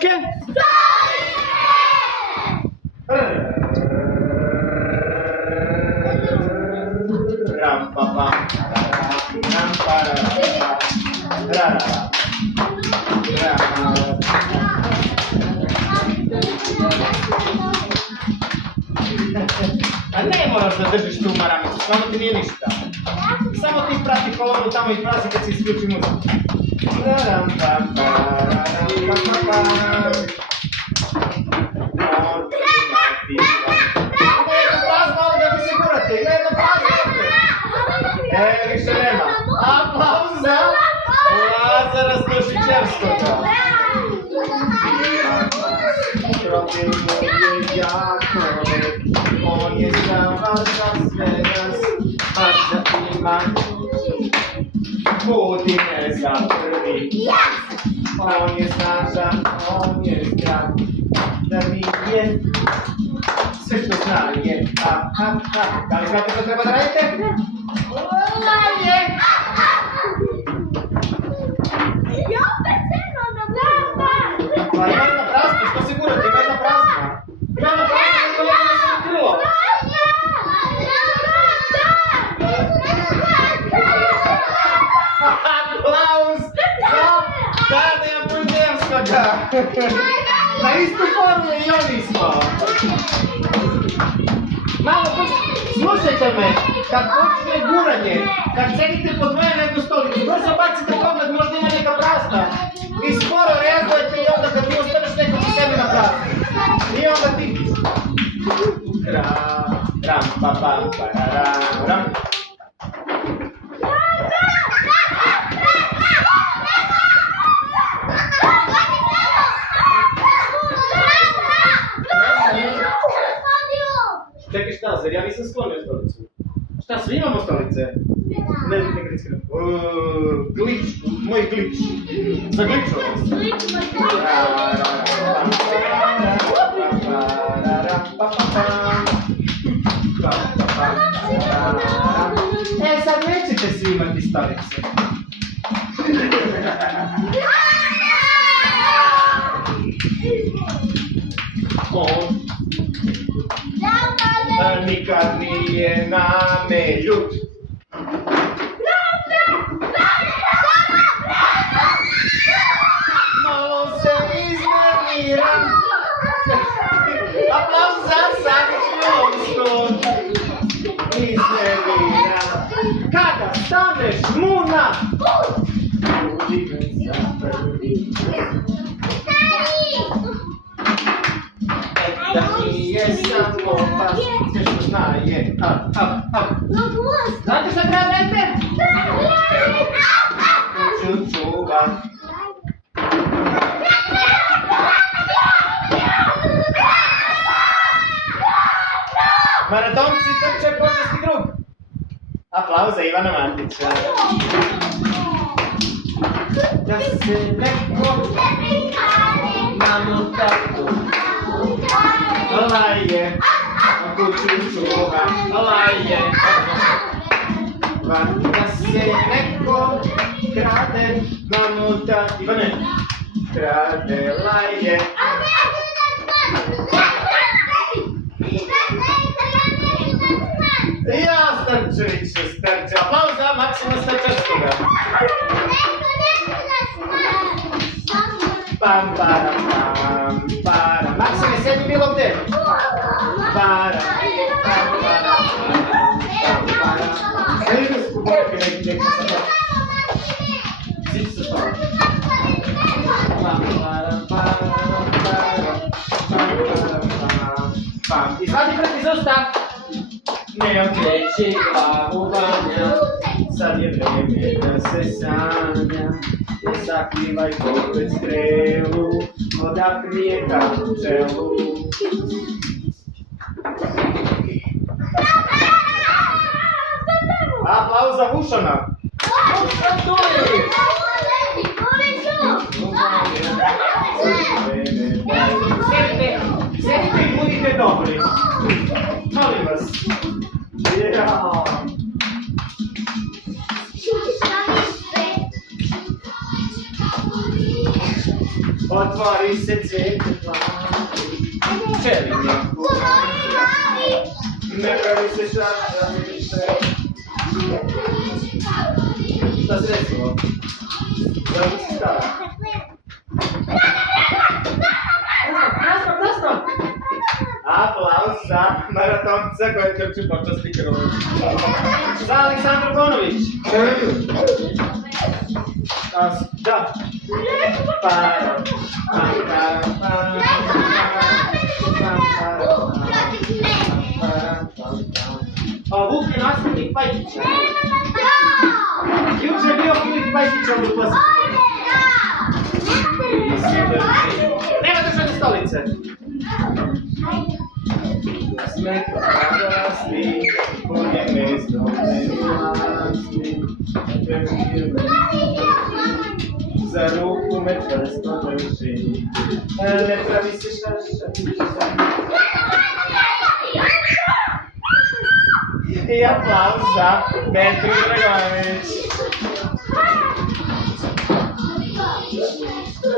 muzičke? Ram pa pa ram pa ra A ne moraš da držiš tu maramicu, samo ti nije ništa. Samo ti prati kolonu tamo i prazi kad se isključi muzika. Ram pa pa ram pa pa pa. Više nema. Aplauz za Lazara Stošićevskoga. Profil mu je jako lep, on je zdrava za sve nas, baš da ima, budi me za prvi. On je snažan, on je zdrav, da mi je sve što zna je. Da li znate što treba da radite? Laje! I opet jedno na brava! Pa ima jedna prazna, što se gurate, ima jedna prazna. Ima jedna prazna, što je jedna se krilo. Aplauz za Tadija Buljevskoga. Na istu formu i oni smo. Malo slušajte me, kad počne guranje, kad sedite po dvoje na jednu stolicu, brzo bacite pogled, možda ima neka prazna. I sporo reagujete i onda kad ti ostaneš nekog u sebi na praznu. I onda ti... Ram pa pam pa ram. Čekaj šta, zar ja nisam sklonio stolicu? Šta, svi imamo stolice? Ne vidite grickano. Glič, moj glič. Zagličao vas. E, sad nećete svi imati stolice. Nikad nije na me ljut. Malo se iznerviram. Aplauz za Savićevskog. Iznerviram. Kada staneš mu na put, budi me za prvi. Da nije samo vas, sve što zna je Znate šta treba radite? Čučuva. Maratonci trče počasti krug. Aplauz za Ivana Mandića. Da se neko namuta tu. Laje, kuću čuva, laje. Da se neko krade, mamuta, Ivane, krade, laje. Ja, Starčeviću, Starče, aplauz za Maksima Starčevskoga. Pam, para, pam, para. Maksime, sedi bilo gde? Para, pam, para, pam, para. Sedi ga skupojke, neki sa to. Sići sa to. Pam, para, para, para, pam, para, pam. Izvadi prst iz usta. Ne okreći glavu vanja, sad je vreme da se sanja. Ne sakrivaj opet strelu, voda krije kao u čelu. Aplauz za Vušana! Vušan Dulić! Sjedite i budite dobri. Molim vas. Jao. Otvori Otvori se cvijete plavi, čelinjaku. Ne pravi se šaša više. Šta se desilo? Da li si stala? Nastav! Aplauz za maratonca koji trči počasti krv. Za Aleksandru Bonović. Da. Vuk je nastavnik Pajkića. Juče je bio Filip Pajkić ovdje u poslu. Nema držane stolice. Sme rasli, bolje mjesto ne rasli. Za ruku me čvrsto drži. Ne pravi se šaša. I aplauz za Petru Dragojević.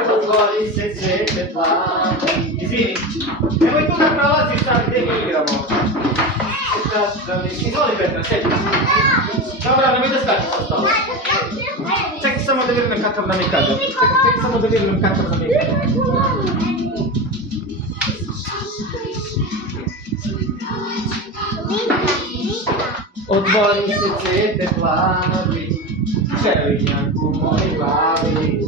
Otvori se cvijete plavi. Izvini, nemoj tu da prolaziš sad gdje mi igramo. Izvoli Petra, sjedi. Dobro, nemoj da skačeš sa stolu. Čekaj samo da vidim kakav nam je kadar. Čekaj samo da vidim kakav nam je kadar. Otvori se cvijete plavi, čelinjak u moj glavi.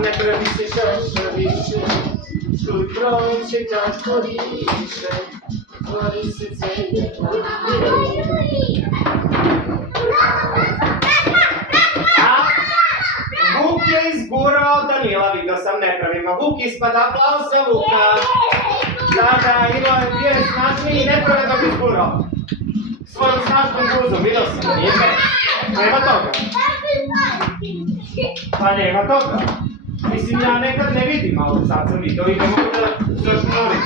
Ne pravi se šaša više, čuj proće kako diše. Otvori se cvijete plavi. Vuk je izgurao Danila, vidio sam nepravilno. Vuk ispada, aplauz za Vuka. Da, bio je snažniji i nepravedno bi izgurao. Svojom snažnom guzom, vidio sam da nije me. Nema toga. Pa nema toga. Mislim, ja nekad ne vidim, ali sad sam vidio i ne mogu da zažmurim.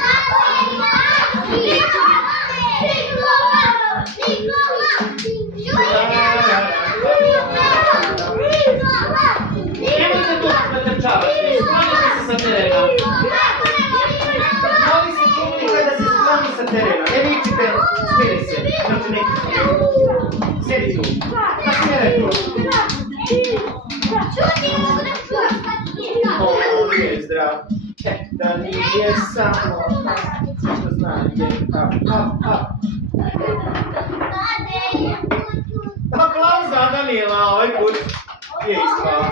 Nemojte tu pretrčavati, sklonite se sa terena. Molim se publika da se skloni sa terena, ne vičite, smiri se, znači neki. Sjedi tu, tako je rekao. On je zdrav, da nije samo, što znate, Aplauz za Danila, ovaj put je ispao.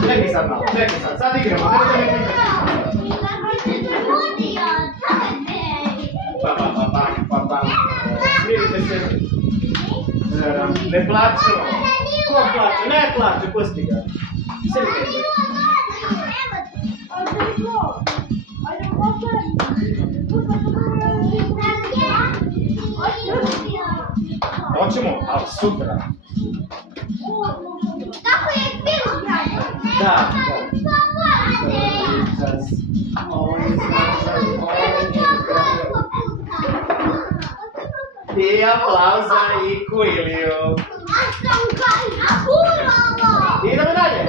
Čekaj sad malo, sad igramo. Smirite se. Ne plaćemo. Ko plaće? Ne plaće, pusti ga. Sjedite. Hoćemo, ali sutra. Tako je film, Da. I aplauz za Iku Iliju. Idemo dalje.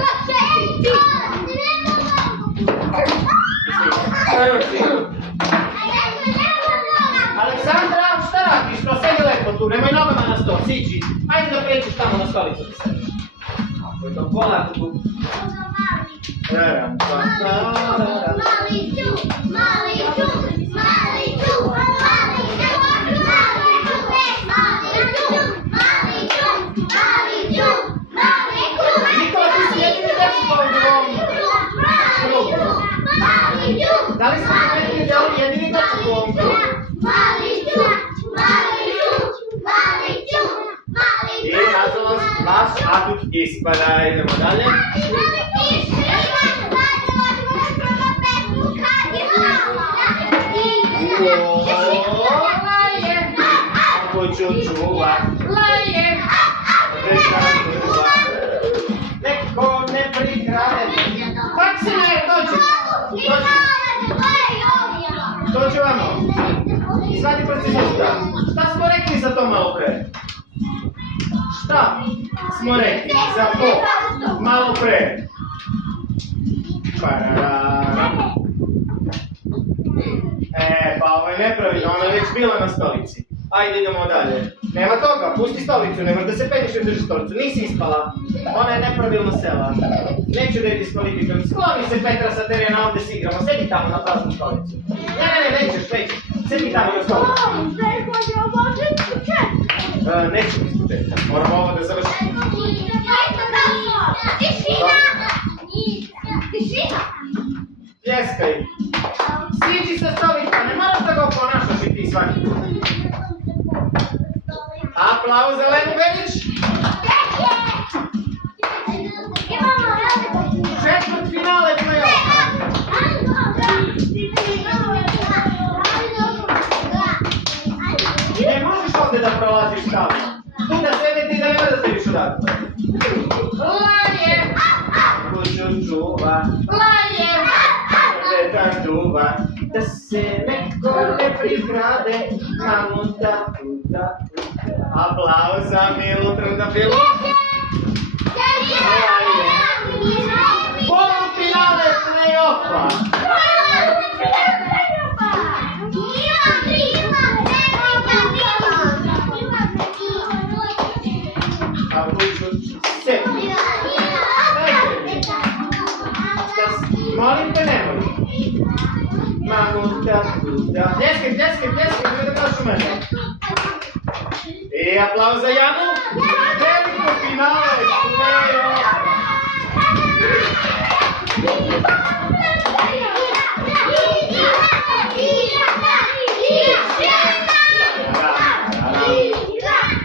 Aleksandra, šta radiš? No, sedi lepo tu, nemoj nogama na stol, siđi. Ajde da pređeš tamo na stolicu da sediš. Ako je to polako tu. Nikola, ti si jedini dečko ovdje u ovom krugu. Da li ste primetili da je on jedini dečko u ovom krugu? I nažalost, vaš atut ispada. Idemo dalje. Lajem, ako ću čuvat, lajem, neko ne prikrade. Kako se ne, dođi vamo. Izvadi prostituta. Šta smo rekli za to malo pre? Šta smo rekli za to? napred. Pa ovo je nepravilno, ona je već bila na stolici. Ajde, idemo dalje. Nema toga, pusti stolicu, ne možeš da se penješ i drži stolicu. Nisi ispala. Ona je nepravilno sela. Neću da je diskvalifikujem. Skloni se Petra sa terena, ovdje si igramo. Sedi tamo na praznu stolicu. Ne, nećeš. Sedi tamo na stolicu. Neću ispočetka. Moramo ovo da završimo. Pljeskaj. Siđi sa stolica, ne moraš da ga oponašaš i ti svaki. Aplauz za Lenu Veljić. Četvrt finale play-offa. Ne možeš ovdje da prolaziš tamo. Tu da sedeti i da ne da staviš odatle. Lanje! Kuću čuva. Lanje! Vetar duva. Da se neko ne prikrade. Mamuta, puta. Aplauz za Milu Trundafilu. Polufinale play-offa. Molim te, nemoj. Mamuta, puta. Pljeskaj, da kažeš u mene. I aplauz za Janu. Veliko finale play-offa.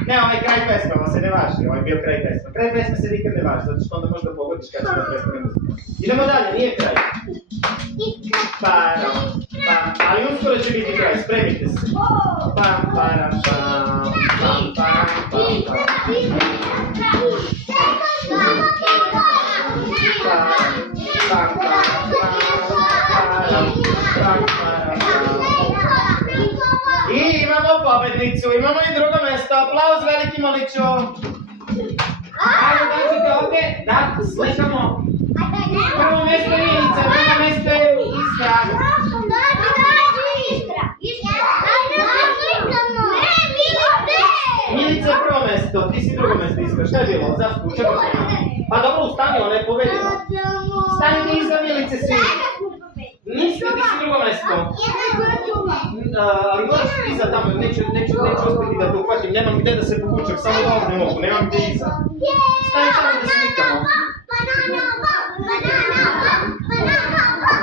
Ne, ovaj kraj pesma, ovo se ne važi, ovaj je bio kraj pesma. Kraj pesma se nikad ne važi, zato što onda možda pogodiš kada će da prestane muzika. Idemo dalje, nije kraj. Ali uskoro će biti kraj, spremite se. I imamo pobednicu, imamo i drugo mesto, aplauz veliki Moliću. Ajde, dođite ovdje, da slikamo. Prvo mesto je Milica, drugo mesto je Istra. Milica je prvo mesto, ti si drugo mesto Istra, šta je bilo? Zašto? U čemu se ima? Pa dobro, ustani, ona je pobedila. Stanite iza Milice svi. Nisi, ti si drugo mesto. Ali moraš iza tamo, neću uspjeti da te uhvatim, nemam gdje da se povučem, samo da ovdje mogu, nemam gdje iza. Stani tamo da slikamo.